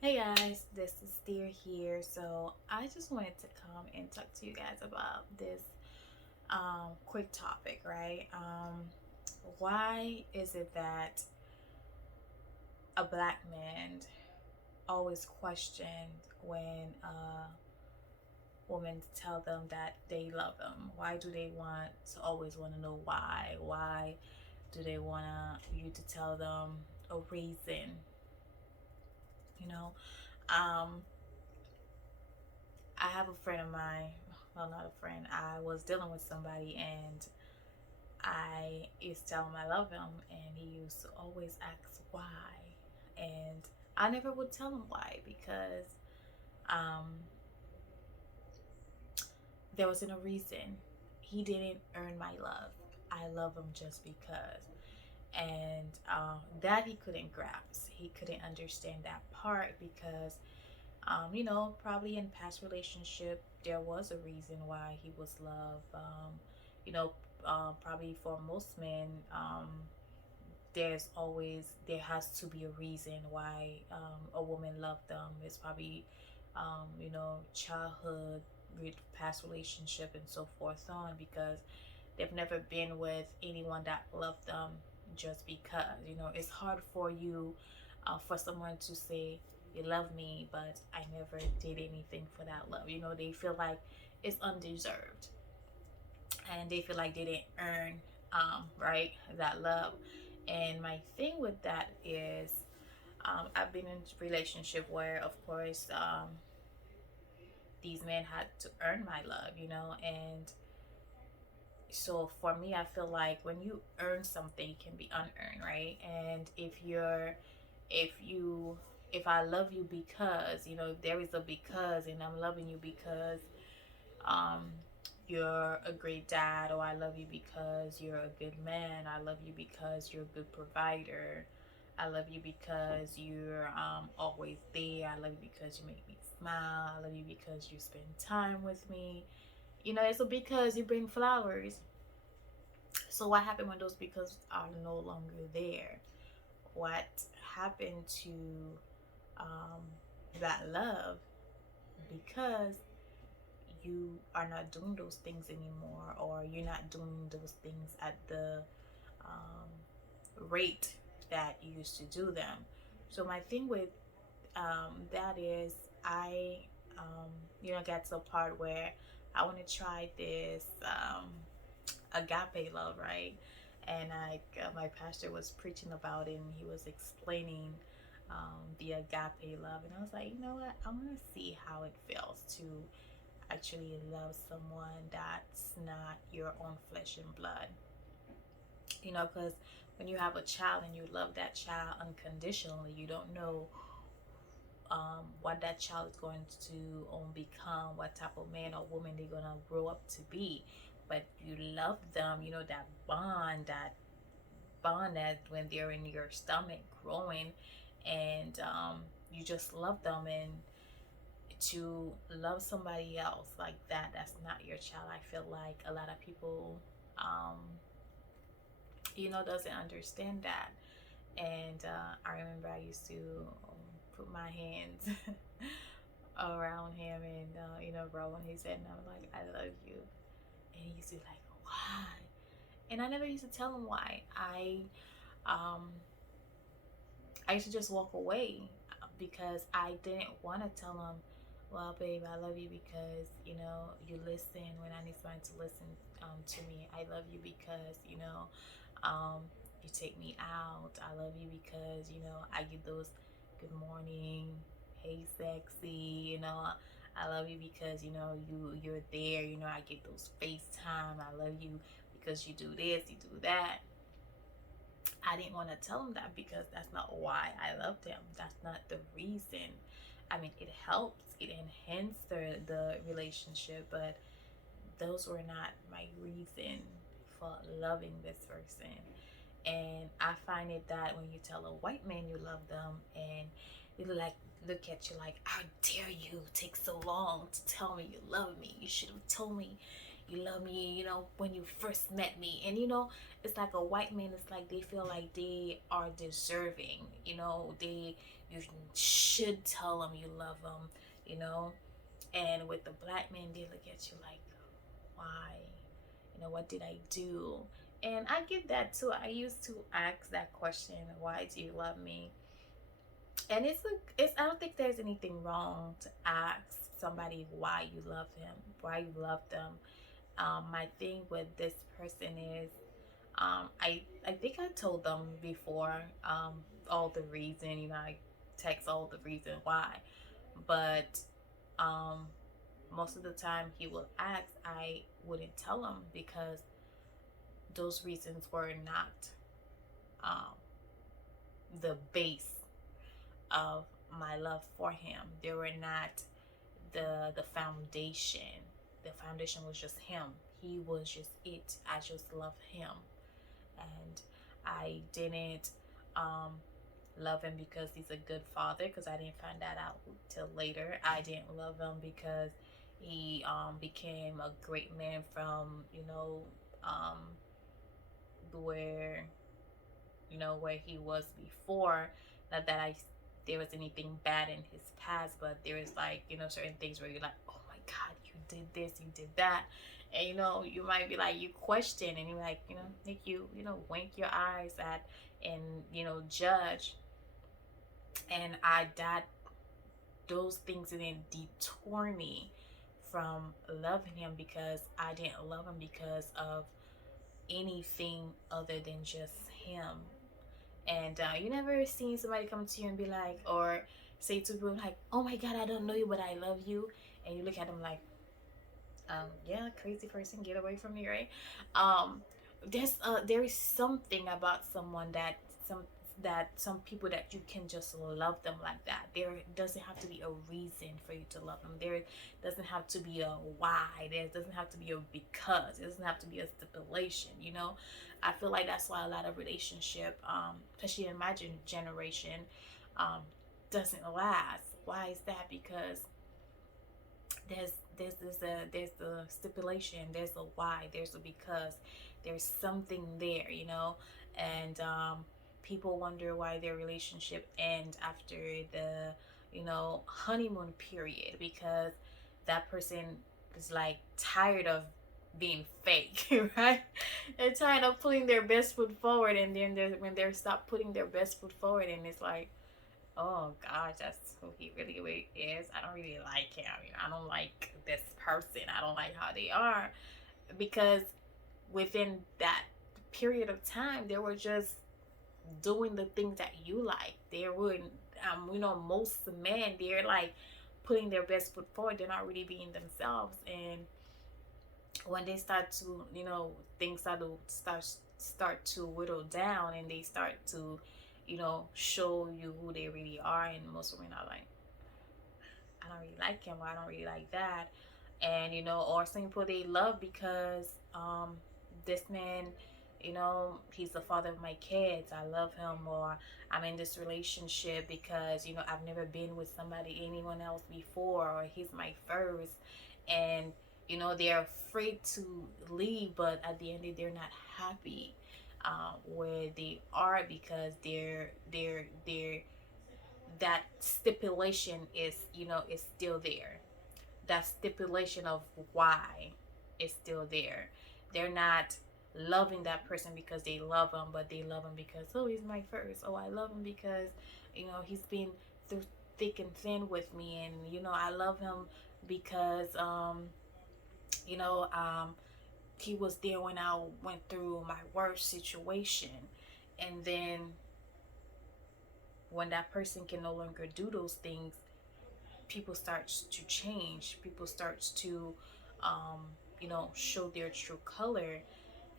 Hey guys, this is Stere here. So I just wanted to come and talk to you guys about this quick topic, right? Why is it that a black man always questioned when a woman tell them that they love them? Why do they want to always want to know why? Why do they want you to tell them a reason? You know, um, I have a friend of mine, well, not a friend, I was dealing with somebody and I used to tell him I love him, and he used to always ask why. And I never would tell him why because um, there wasn't a reason. He didn't earn my love. I love him just because. And that he couldn't grasp. He couldn't understand that part because probably in past relationship there was a reason why he was loved. You know, probably for most men, there has to be a reason why a woman loved them. It's probably childhood with past relationship and so forth on because they've never been with anyone that loved them just because. It's hard for you for someone to say you love me but I never did anything for that love. They feel like it's undeserved and they feel like they didn't earn right, that love. And my thing with that is I've been in a relationship where of course these men had to earn my love, and so for me I feel like when you earn something it can be unearned, right? And if you if I love you because there is a because, and I'm loving you because um you're a great dad, or I love you because you're a good man, I love you because you're a good provider, I love you because you're always there, I love you because you make me smile, I love you because you spend time with me. It's a because you bring flowers. So what happened when those because are no longer there? What happened to um, that love because you are not doing those things anymore, or you're not doing those things at the um, rate that you used to do them? So my thing with that is get to a part where I want to try this agape love, right? And my pastor was preaching about it, and he was explaining the agape love, and I was like, you know what? I want to see how it feels to actually love someone that's not your own flesh and blood. Because when you have a child and you love that child unconditionally, you don't know what that child is going to become, what type of man or woman they're going to grow up to be. But you love them, that bond that when they're in your stomach growing, and you just love them. And to love somebody else like that, that's not your child, I feel like a lot of people um, doesn't understand that. And I remember I used to put my hands around him and bro, when he said, and I was like, I love you. And he used to be like, why? And I never used to tell him why. Um I used to just walk away because I didn't want to tell him, well, babe, I love you because, you listen when I need someone to listen to me. I love you because, um, you take me out. I love you because, I get those good morning, hey, sexy, I love you because, you're there. I get those FaceTime. I love you because you do this, you do that. I didn't want to tell him that because that's not why I loved him. That's not the reason. I mean, it helps, it enhanced the relationship, but those were not my reason for loving this person. And I find it that when you tell a white man you love them, and they look at you like, how dare you take so long to tell me you love me? You should have told me, you love me, when you first met me. And it's like a white man, it's like they feel like they are deserving, they you should tell them you love them, you know. And with the black man, they look at you like, why? What did I do? And I get that too. I used to ask that question, why do you love me? And it's I don't think there's anything wrong to ask somebody why you love him, why you love them. My thing with this person is, I think I told them before, all the reason, I text all the reason why. But um most of the time he would ask, I wouldn't tell him, because those reasons were not um the base of my love for him. They were not the foundation. The foundation was just him. He was just it. I just love him. And I didn't um love him because he's a good father, because I didn't find that out till later. I didn't love him because he became a great man from, um where where he was before. Not that I there was anything bad in his past, but there is, like, certain things where you're like, oh my god, you did this, you did that. And you might be like, you question, and you're like, make you wink your eyes at, and judge. And I that those things didn't detour me from loving him, because I didn't love him because of anything other than just him. And you never seen somebody come to you and be like, or say to people like, oh my god, I don't know you, but I love you. And you look at them like, yeah, crazy person, get away from me, right? um there is something about someone some people that you can just love them like that. There doesn't have to be a reason for you to love them. There doesn't have to be a why. There doesn't have to be a because. It doesn't have to be a stipulation. I feel like that's why a lot of relationship, especially in my generation, um, doesn't last. Why is that? Because there's the stipulation, there's the why, there's the because, there's something there, and people wonder why their relationship ends after the honeymoon period, because that person is like tired of being fake, right? They're tired of putting their best foot forward, and then when they stop putting their best foot forward, and it's like, oh gosh, that's who he really is. I don't really like him. I don't like this person. I don't like how they are. Because within that period of time, they were just doing the things that you like. They wouldn't, most men, they're like putting their best foot forward. They're not really being themselves. And when they start to, things start to whittle down, and they start to, show you who they really are. And most women are like, I don't really like him, or I don't really like that. And or some people they love because this man, he's the father of my kids, I love him. Or I'm in this relationship because I've never been with anyone else before, or he's my first. And they're afraid to leave, but at the end of the day, they're not happy where they are, because they're that stipulation is still there. That stipulation of why is still there. They're not loving that person because they love him, but they love him because, oh, he's my first. Oh, I love him because he's been through thick and thin with me. And I love him because you know um he was there when I went through my worst situation. And then when that person can no longer do those things, people starts to change. People starts to show their true color.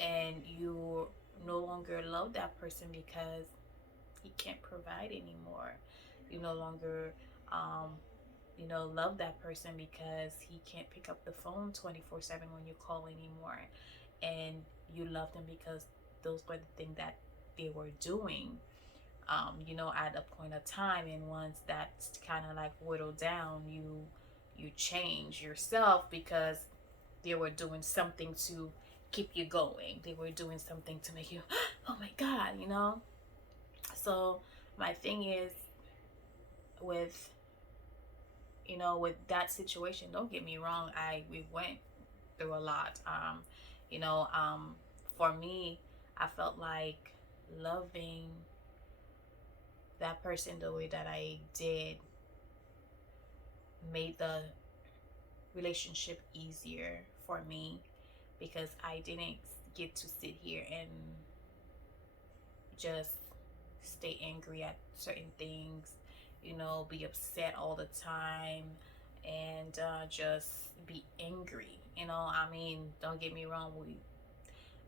And you no longer love that person because he can't provide anymore. You no longer love that person because he can't pick up the phone 24/7 when you call anymore. And you love them because those were the things that they were doing, at a point of time. And once that's kind of like whittled down, you change yourself because they were doing something to keep you going. They were doing something to make you, oh my God, you know? So my thing is with, with that situation, don't get me wrong, we went through a lot. You know, for me, I felt like loving that person the way that I did made the relationship easier for me, because I didn't get to sit here and just stay angry at certain things, be upset all the time, and just be angry. I mean, don't get me wrong,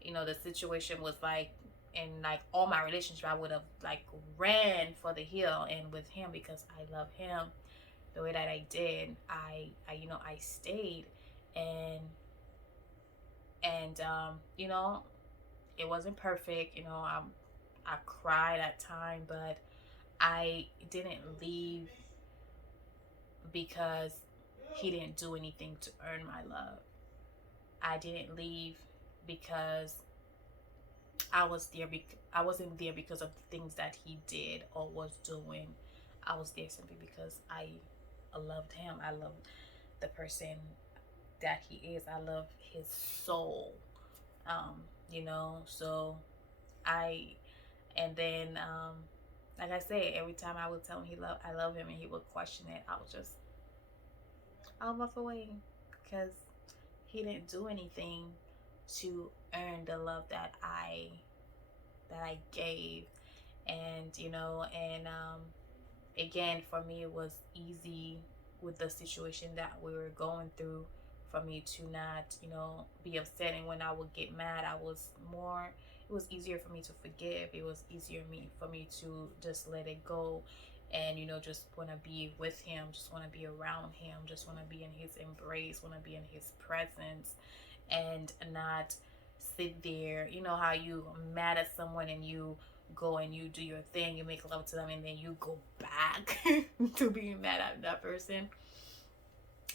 the situation was like, in like all my relationship, I would have like ran for the hill, and with him, because I love him the way that I did, I stayed, and it wasn't perfect. I cried at time, but I didn't leave because he didn't do anything to earn my love. I didn't leave because I wasn't there because of the things that he did or was doing. I was there simply because I loved him. I loved the person that he is. I love his soul. So I and then like I said, every time I would tell him I love him, and he would question it, I'll walk away, because he didn't do anything to earn the love that I gave. And again, for me, it was easy with the situation that we were going through for me to not be upset. And when I would get mad, it was easier for me to forgive. It was easier for me to just let it go, and just want to be with him, just want to be around him, just want to be in his embrace, want to be in his presence, and not sit there. You know how you mad at someone and you go and you do your thing, you make love to them, and then you go back to being mad at that person.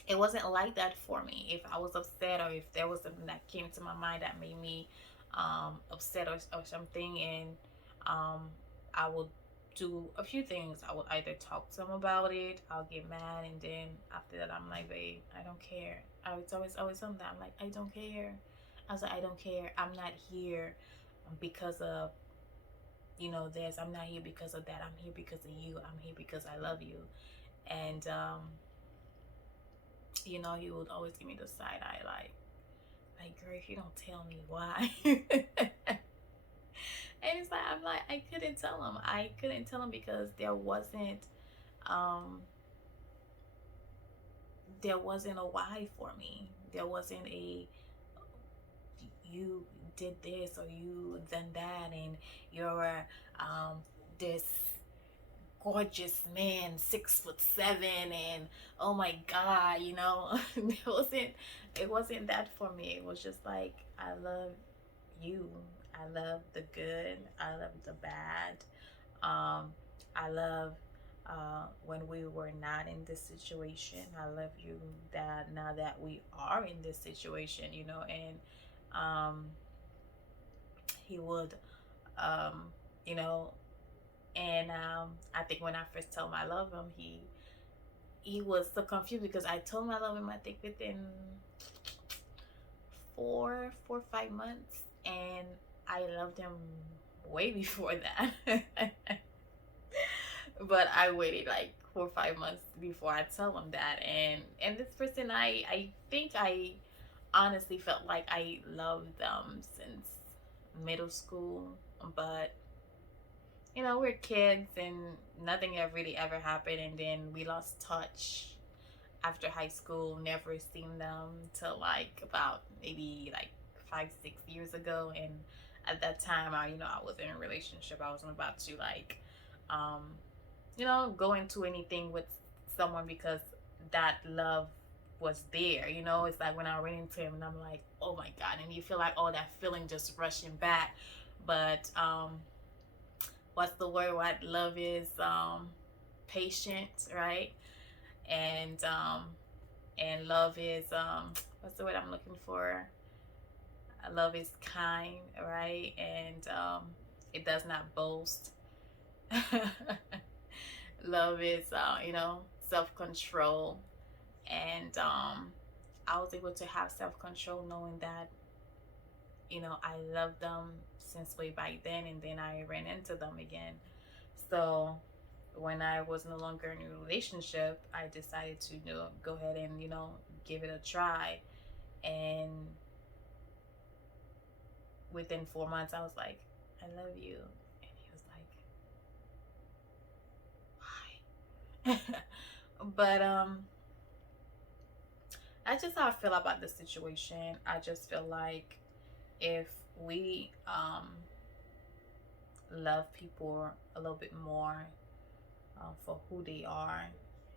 It wasn't like that for me. If I was upset, or if there was something that came to my mind that made me upset, or something, and I would do a few things. I would either talk to him about it, I'll get mad, and then after that, I'm like, babe, I don't care. It's always something that I'm like, I don't care. I was like, I don't care. I'm not here because of this. I'm not here because of that. I'm here because of you. I'm here because I love you. And he would always give me the side eye, like, girl, if you don't tell me why. And it's like, I'm like, I couldn't tell him. I couldn't tell him because there wasn't a why for me. There wasn't a, you did this or you done that, and you're this gorgeous man, 6'7", and oh my God, it wasn't that for me. It was just like, I love you. I love the good. I love the bad. I love when we were not in this situation. I love you that now that we are in this situation, and he would, you know, and I think when I first told him I love him, he was so confused, because I told him I love him, I think within 4 or 5 months, and I loved him way before that. But I waited like 4 or 5 months before I tell him that, and this person, I think I honestly felt like I loved them since middle school, but we're kids, and nothing ever really ever happened, and then we lost touch after high school. Never seen them till like about maybe like 5, 6 years ago, and at that time, I was in a relationship. I wasn't about to like go into anything with someone, because that love was there. It's like when I ran into him, and I'm like, oh my God, and you feel like all that feeling just rushing back. But what's the word? What love is? Patient, right? And And love is what's the word I'm looking for? Love is kind, right? And it does not boast. Love is self-control. And I was able to have self-control knowing that I loved them since way back then, and then I ran into them again. So when I was no longer in a relationship, I decided to go ahead and give it a try. And within 4 months, I was like, I love you. And he was like, why? But that's just how I feel about the situation. I just feel like if we love people a little bit more for who they are,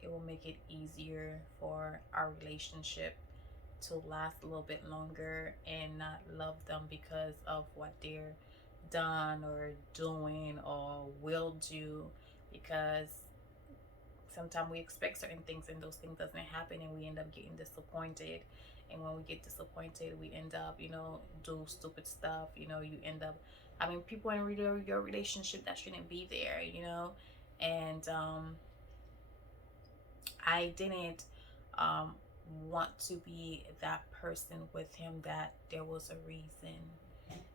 it will make it easier for our relationship to last a little bit longer, and not love them because of what they're done or doing or will do. Because sometimes we expect certain things and those things doesn't happen, and we end up getting disappointed. And when we get disappointed, we end up do stupid stuff. You end up people in your relationship that shouldn't be there. And I didn't um want to be that person with him, that there was a reason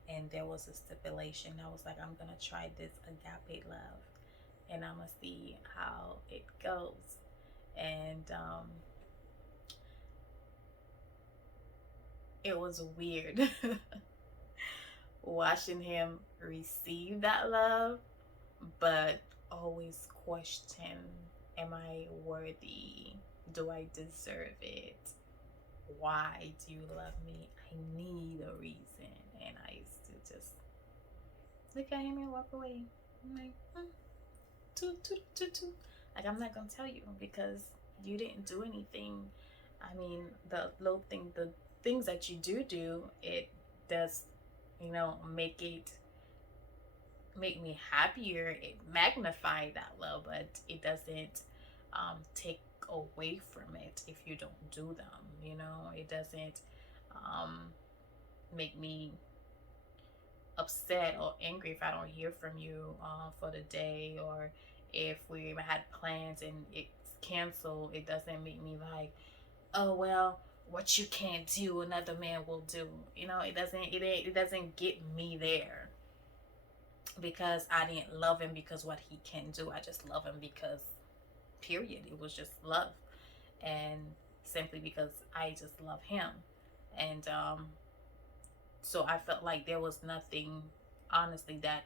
and there was a stipulation. I was like, I'm gonna try this agape love, and I'm gonna see how it goes. And it was weird watching him receive that love, but always question, am I worthy? Do I deserve it? Why do you love me? I need a reason. And I used to just look at him and walk away. I'm like, like, I'm not gonna tell you because you didn't do anything. The little thing, the things that you do, it does, make me happier. It magnify that love, but it doesn't take away from it if you don't do them. It doesn't um, make me upset or angry if I don't hear from you for the day, or if we had plans and it's canceled. It doesn't make me like, oh well, what you can't do, another man will do. It doesn't get me there, because I didn't love him because what he can do. I just love him because, period. It was just love, and simply because I just love him. And so I felt like there was nothing, honestly, that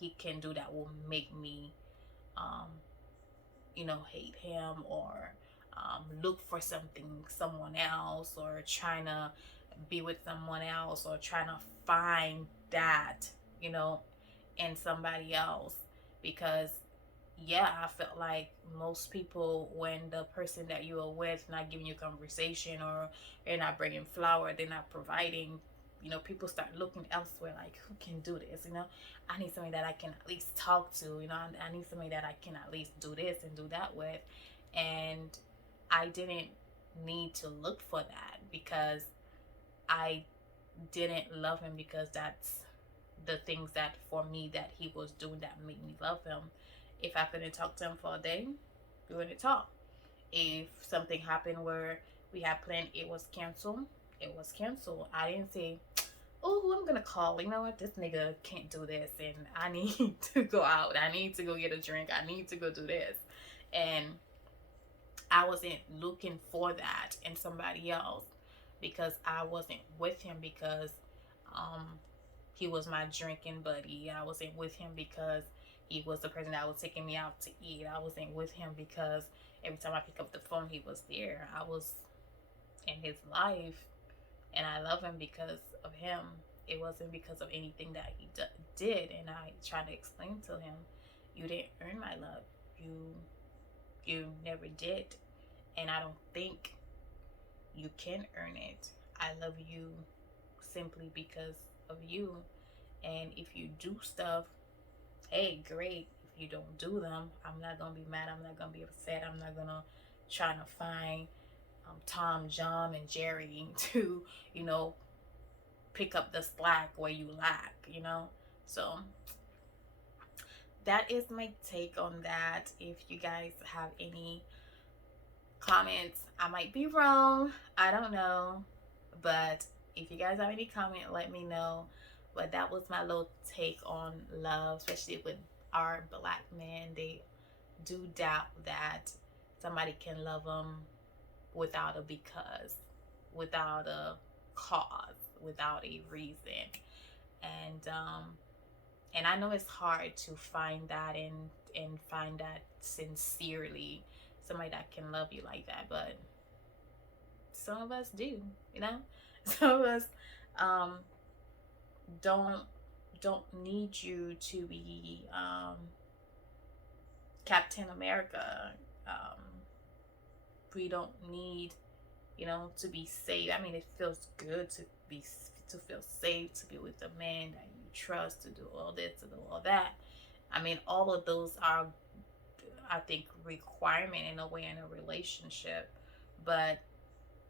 he can do that will make me, um, hate him, or look for someone else, or trying to be with someone else, or trying to find that, you know, in somebody else. Because yeah, I felt like most people, when the person that you are with not giving you conversation, or they're not bringing flower, they're not providing, people start looking elsewhere, like, who can do this? I need somebody that I can at least talk to. I need somebody that I can at least do this and do that with. And I didn't need to look for that, because I didn't love him because that's the things that, for me, that he was doing that made me love him. If I couldn't talk to him for a day, we wouldn't talk. If something happened where we had planned, it was canceled, it was canceled. I didn't say, oh, who I'm gonna call? You know what? This nigga can't do this, and I need to go out. I need to go get a drink. I need to go do this. And I wasn't looking for that in somebody else, because I wasn't with him because um he was my drinking buddy. I wasn't with him because he was the person that was taking me out to eat. I wasn't with him because every time I pick up the phone, he was there. I was in his life, and I love him because of him. It wasn't because of anything that he did. And I tried to explain to him, you didn't earn my love. You never did, and I don't think you can earn it. I love you simply because of you. And if you do stuff, hey, great. If you don't do them, I'm not gonna be mad. I'm not gonna be upset. I'm not gonna try to find Tom, John, and Jerry to, you know, pick up the slack where you lack, you know. So that is my take on that. If you guys have any comments, I might be wrong, I don't know, but if you guys have any comment, let me know. But that was my little take on love, especially with our black men. They do doubt that somebody can love them without a because, without a cause, without a reason. And I know it's hard to find that and find that sincerely, somebody that can love you like that, but some of us do, you know. Some of us um don't don't need you to be Captain America. um we don't need, you know, to be safe. I mean, it feels good to be, to feel safe, to be with a man that you trust, to do all this, to do all that. I mean, all of those are, I think, requirement in a way in a relationship. But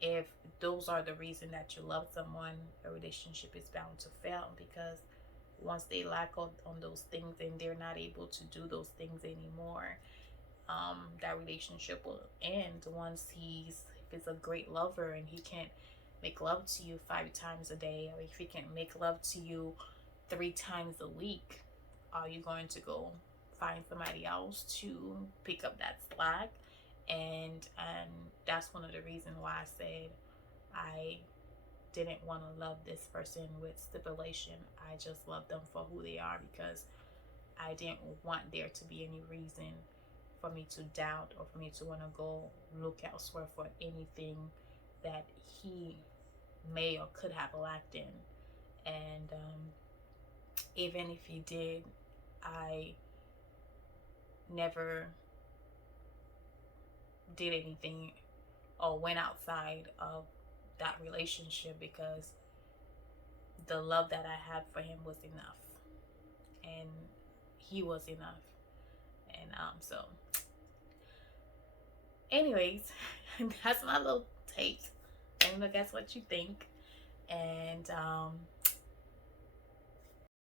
if those are the reason that you love someone, a relationship is bound to fail, because once they lack on those things and they're not able to do those things anymore, that relationship will end. Once if he's a great lover and he can't make love to you 5 times a day, or if he can't make love to you 3 times a week, are you going to go find somebody else to pick up that slack? And that's one of the reasons why I said I didn't want to love this person with stipulation. I just love them for who they are, because I didn't want there to be any reason for me to doubt or for me to want to go look elsewhere for anything that he may or could have lacked in. And even if he did, I never did anything or went outside of that relationship, because the love that I had for him was enough, and he was enough. And so anyways, that's my little take. Let me know guess what you think. And